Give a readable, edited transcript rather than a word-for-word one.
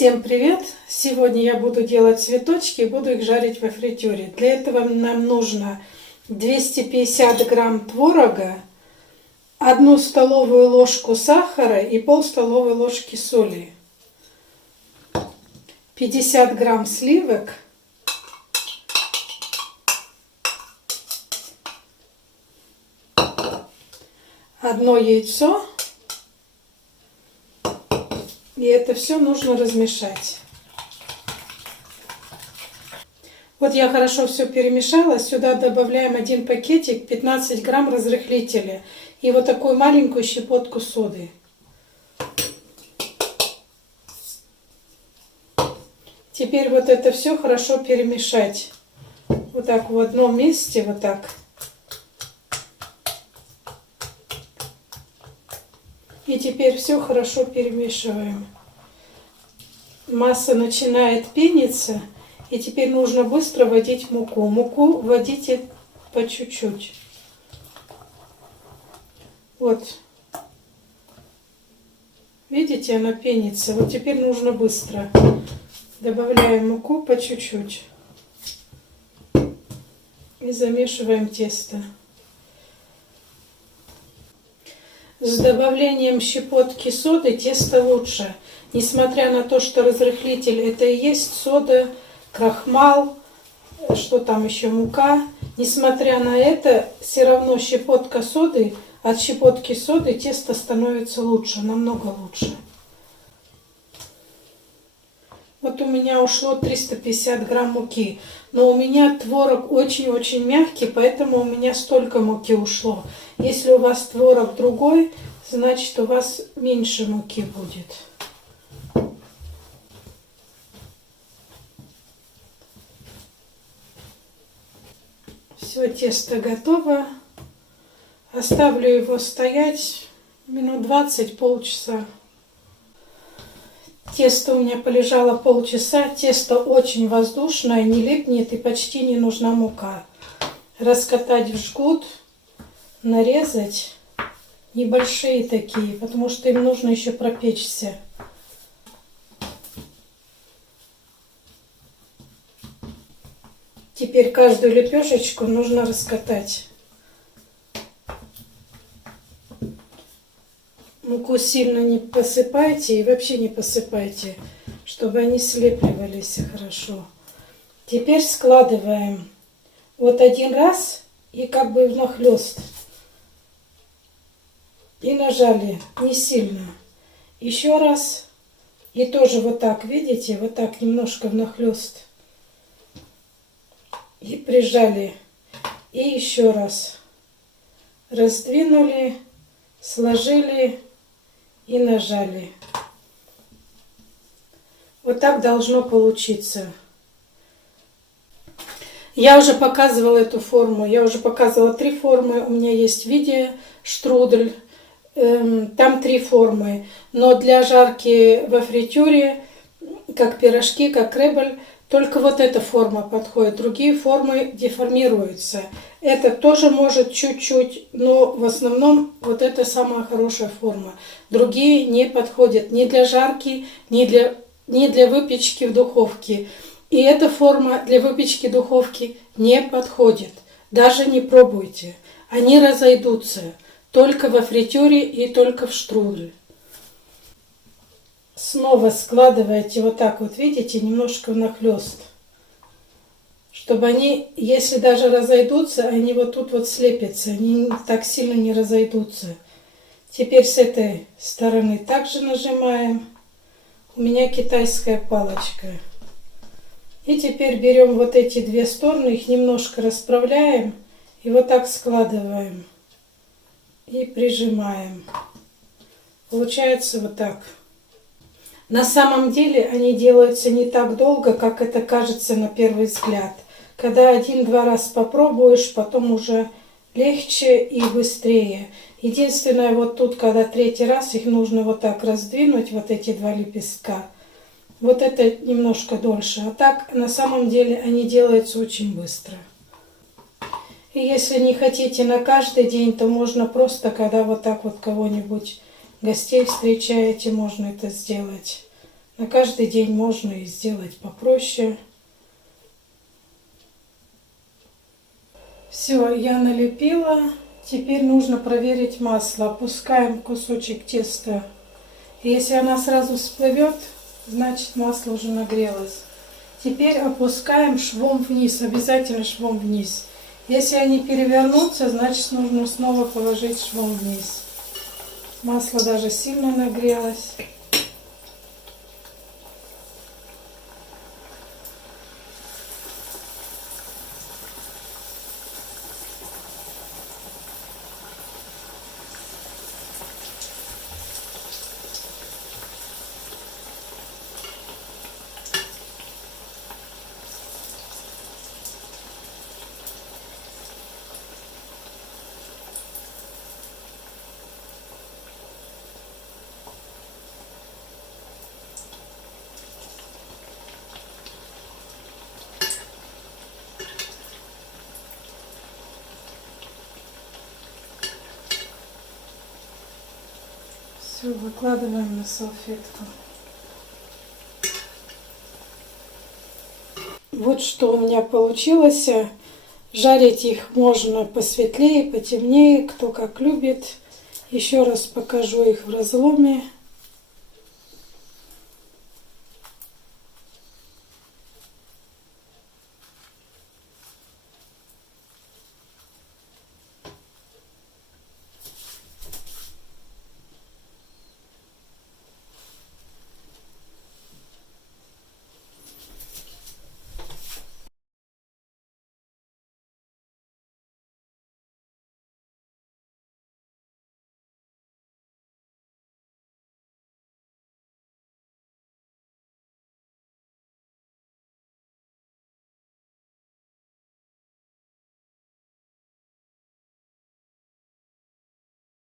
Всем привет! Сегодня я буду делать цветочки и буду их жарить во фритюре. Для этого нам нужно 250 грамм творога, 1 столовую ложку сахара и пол столовой ложки соли, 50 грамм сливок, одно яйцо. И это все нужно размешать. Вот я хорошо все перемешала. Сюда добавляем 1 пакетик 15 грамм разрыхлителя и вот такую маленькую щепотку соды. Теперь вот это все хорошо перемешать. Вот так в одном месте, вот так. И теперь все хорошо перемешиваем. Масса начинает пениться, и теперь нужно быстро вводить муку. Муку вводите по чуть-чуть. Вот. Видите, она пенится. Вот теперь нужно быстро. Добавляем муку по чуть-чуть. И замешиваем тесто. С добавлением щепотки соды тесто лучше. Несмотря на то, что разрыхлитель это и есть сода, крахмал, что там еще, мука. Несмотря на это, все равно щепотка соды, от щепотки соды тесто становится лучше, намного лучше. Вот у меня ушло 350 грамм муки. Но у меня творог очень-очень мягкий, поэтому у меня столько муки ушло. Если у вас творог другой, значит у вас меньше муки будет. Все, тесто готово. Оставлю его стоять минут 20, полчаса. Тесто у меня полежало полчаса. Тесто очень воздушное, не липнет и почти не нужна мука. Раскатать в жгут, нарезать небольшие такие, потому что им нужно еще пропечься. Теперь каждую лепешечку нужно раскатать. Муку сильно не посыпайте и вообще не посыпайте, чтобы они слепливались хорошо. Теперь складываем вот один раз и как бы внахлёст. И нажали не сильно. Еще раз. И тоже вот так, видите, вот так немножко внахлёст. И прижали. И еще раз. Раздвинули, сложили и нажали. Вот так должно получиться. Я уже показывала эту форму. Я уже показывала 3 формы. У меня есть видео штрудель. Там 3 формы. Но для жарки во фритюре, как пирожки, как кребель, только вот эта форма подходит. Другие формы деформируются. Это тоже может чуть-чуть, но в основном вот это самая хорошая форма. Другие не подходят ни для жарки, ни для выпечки в духовке. И эта форма для выпечки в духовке не подходит. Даже не пробуйте. Они разойдутся только во фритюре и только в штруделе. Снова складываете вот так вот, видите, немножко внахлёст. Чтобы они, если даже разойдутся, они вот тут вот слепятся, они так сильно не разойдутся. Теперь с этой стороны также нажимаем. У меня китайская палочка. И теперь берем вот эти 2 стороны, их немножко расправляем и вот так складываем. И прижимаем. Получается вот так. На самом деле они делаются не так долго, как это кажется на первый взгляд. Когда 1-2 раз попробуешь, потом уже легче и быстрее. Единственное, вот тут, когда 3-й раз, их нужно вот так раздвинуть, вот эти 2 лепестка. Вот это немножко дольше. А так, на самом деле, они делаются очень быстро. И если не хотите на каждый день, то можно просто, когда вот так вот кого-нибудь гостей встречаете, можно это сделать. На каждый день можно и сделать попроще. Все, я налепила. Теперь нужно проверить масло. Опускаем кусочек теста. Если она сразу всплывет, значит масло уже нагрелось. Теперь опускаем швом вниз, обязательно швом вниз. Если они перевернутся, значит нужно снова положить швом вниз. Масло даже сильно нагрелось. Все, выкладываем на салфетку. Вот что у меня получилось. Жарить их можно посветлее, потемнее, кто как любит. Еще раз покажу их в разломе.